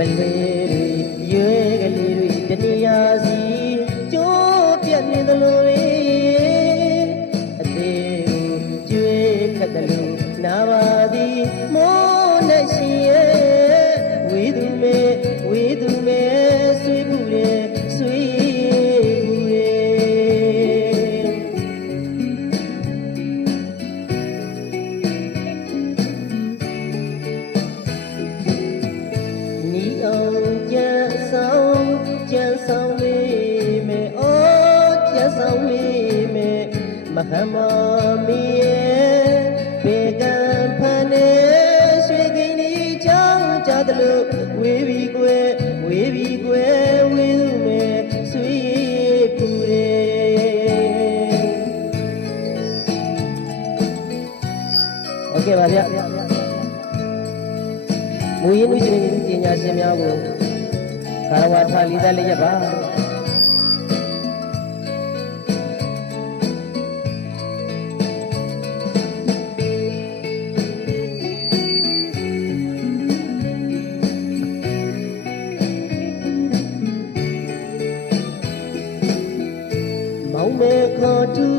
လေရွေကလေးတွေတနေရာစီကျိုးပြတ်နေသလိုတွေအသေးကိုကျွေးခတ်တယ်လို့နာပါသည်မောနဲ့ရှင်ရဲ့ဝေသူမဲဆွေးဘူးရဲ့ဆွေးဘူးရဲ့နီအောင်ကြံဆောင်မေမေအိုးကြံဆောင်မေမေမဟမမီရဲ့ဘေကံဖန်နေရွှေကိန်းဒီချောင်းကြသလိုဝေးပြီးကွယ်ဝေးသူမဲဆွေးပူတယ်โอเคပါဗျမူရင်းဥရှင်ပညာရှင်များကိုကာရဝါထားလေးစားလေးရပါမောင်မေခေါ်သူ